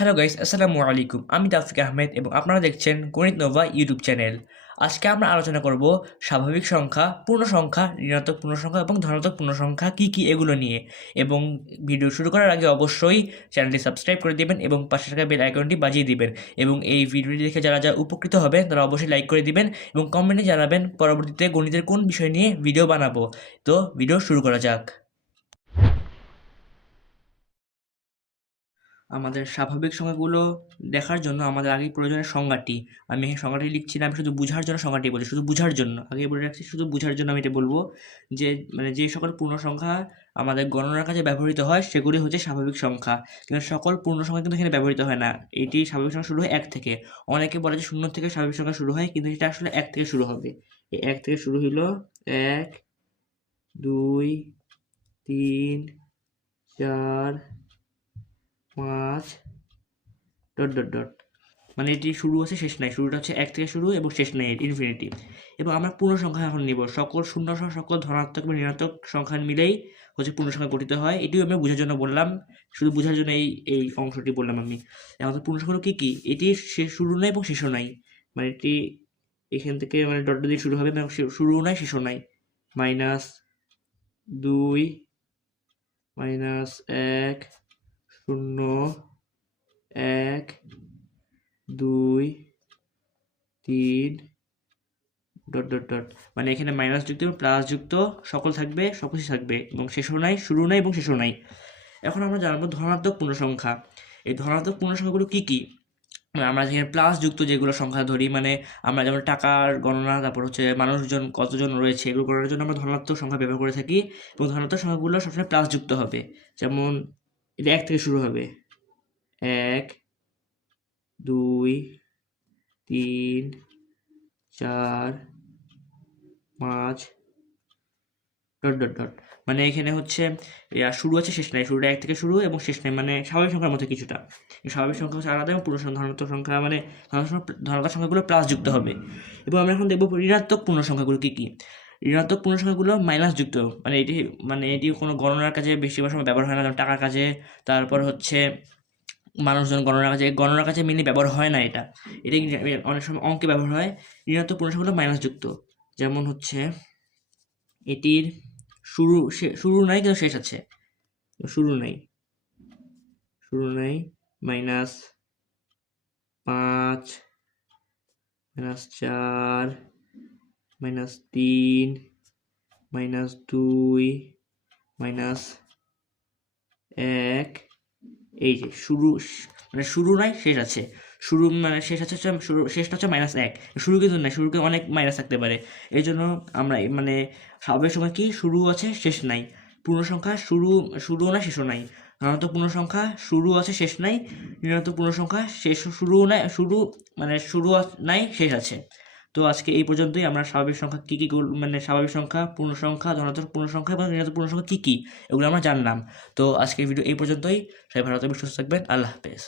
Hello guys, আসসালামু আলাইকুম। আমি তাফিক আহমেদ এবং আপনারা দেখছেন গণিত নোভা ইউটিউব চ্যানেল। আজকে আমরা আলোচনা করব স্বাভাবিক সংখ্যা, পূর্ণ সংখ্যা, ঋণাত্মক পূর্ণ সংখ্যা এবং ধনাত্মক পূর্ণ সংখ্যা কী কী এগুলো নিয়ে। এবং ভিডিও শুরু করার আগে অবশ্যই চ্যানেলটি সাবস্ক্রাইব করে দিবেন এবং পাশে থাকা বেল আইকনটি বাজিয়ে দিবেন। এবং এই ভিডিওটি দেখে যারা যারা উপকৃত হবেন তারা অবশ্যই লাইক করে দিবেন এবং কমেন্টে জানাবেন পরবর্তীতে গণিতের কোন বিষয় নিয়ে ভিডিও বানাবো। তো ভিডিও শুরু করা যাক। আমাদের স্বাভাবিক সংখ্যাগুলো দেখার জন্য আমাদের আগেই প্রয়োজনের সংজ্ঞাটি। আমি এই সংজ্ঞাটি লিখছি না, আমি শুধু বুঝার জন্য সংজ্ঞাটি বলি, শুধু বুঝার জন্য আগে বলে রাখছি, শুধু বুঝার জন্য আমি এটা বলবো যে যে সকল পূর্ণ সংখ্যা আমাদের গণনার কাজে ব্যবহৃত হয় সেগুলি হচ্ছে স্বাভাবিক সংখ্যা। কিন্তু সকল পূর্ণ সংখ্যা কিন্তু এখানে ব্যবহৃত হয় না। এটি স্বাভাবিক সংখ্যা শুরু হয় এক থেকে। অনেকে বলে যে শূন্য থেকে স্বাভাবিক সংখ্যা শুরু হয়, কিন্তু এটা আসলে এক থেকে শুরু হবে। এই এক থেকে শুরু হইল 1, 2, 3, 4, 5 ... মানে এটি শুরু আছে শেষ নাই। শুরুটা হচ্ছে এক থেকে শুরু এবং শেষ নাই ইনফিনিটি। এবং আমরা পূর্ণ সংখ্যা এখন নিব। সকল শূন্য সহ সকল ধনাত্মক এবং ঋণাত্মক সংখ্যা মিলেই হচ্ছে পূর্ণ সংখ্যা গঠিত হয়। এটিও আমি বোঝার জন্য বললাম, শুধু বোঝার জন্য এই অংশটি বললাম আমি। আমাদের পূর্ণ সংখ্যা কী কী? এটি শুরু নাই এবং শেষও নাই। মানে এটি এখান থেকে মানে ডট দিয়ে শুরু হবে এবং শুরু নাই শেষও নাই। -2, -1, 0, 1, 2, 3 ... মানে এখানে মাইনাস যুক্ত এবং প্লাস যুক্ত সকল থাকবে, সব কিছু থাকবে এবং শেষও নাই, শুরু নাই এবং শেষও নাই। এখন আমরা জানবো ধনাত্মক পূর্ণ সংখ্যা। এই ধনাত্মক পূর্ণ সংখ্যাগুলো কী কী? আমরা যেখানে প্লাস যুক্ত যেগুলো সংখ্যা ধরি, মানে আমরা যেমন টাকার গণনা, তারপর হচ্ছে মানুষজন কতজন রয়েছে এগুলো গণনার জন্য আমরা ধনাত্মক সংখ্যা ব্যবহার করে থাকি এবং ধনাত্মক সংখ্যাগুলো সবসময় প্লাস যুক্ত হবে। যেমন এটা এক থেকে শুরু হবে, 1, 2, 3, 4, 5 ... মানে এখানে হচ্ছে শুরু আছে শেষ নাই। শুরুটা এক থেকে শুরু এবং শেষ নাই, মানে স্বাভাবিক সংখ্যার মতো কিছুটা। স্বাভাবিক সংখ্যা হচ্ছে আলাদা এবং পূর্ণ সংখ্যা ধনাত্মক সংখ্যা, মানে ধনাত্মক সংখ্যাগুলো প্লাস যুক্ত হবে। এবং আমরা এখন দেখবো ঋণাত্মক পূর্ণ সংখ্যাগুলো কী কী। ঋণাত্মক পূর্ণ সংখ্যাগুলো মাইনাস যুক্ত। এটি কোনো গণনার কাজে বেশিরভাগ সময় ব্যবহার হয় না, যেমন টাকার কাজে, তারপর হচ্ছে মানুষজন গণনার কাজে মেনলি ব্যবহার হয় না। এটা অনেক সময় অঙ্কে ব্যবহার হয়। ঋণাত্মক পূর্ণ সংখ্যাগুলো মাইনাস যুক্ত। যেমন হচ্ছে এটির শুরু নাই কিন্তু শেষ আছে। শুরু নাই, -5, -4, -3, -2, -1। এই যে শুরু নাই, শেষ আছে। শেষটা হচ্ছে -1। শুরু কিন্তু নাই, শুরুকে অনেক মাইনাস থাকতে পারে। এই জন্য আমরা স্বাভাবিক সংখ্যা কি শুরু আছে শেষ নাই, পূর্ণ সংখ্যা শুরু নাই শেষও নাই, ধনাত্মক পূর্ণ সংখ্যা শুরু আছে শেষ নাই, ঋণাত্মক পূর্ণ সংখ্যা শুরু নাই শেষ আছে। তো আজকে এই পর্যন্তই। আমরা স্বাভাবিক সংখ্যা কী কী স্বাভাবিক সংখ্যা, পূর্ণ সংখ্যা, ধনাত্মক পূর্ণ সংখ্যা এবং ঋণাত্মক পূর্ণ সংখ্যা কী কী এগুলো আমরা জানলাম। তো আজকের ভিডিও এই পর্যন্তই। সবাই ভালো থাকবেন, সুস্থ থাকবেন। আল্লাহ হাফেজ।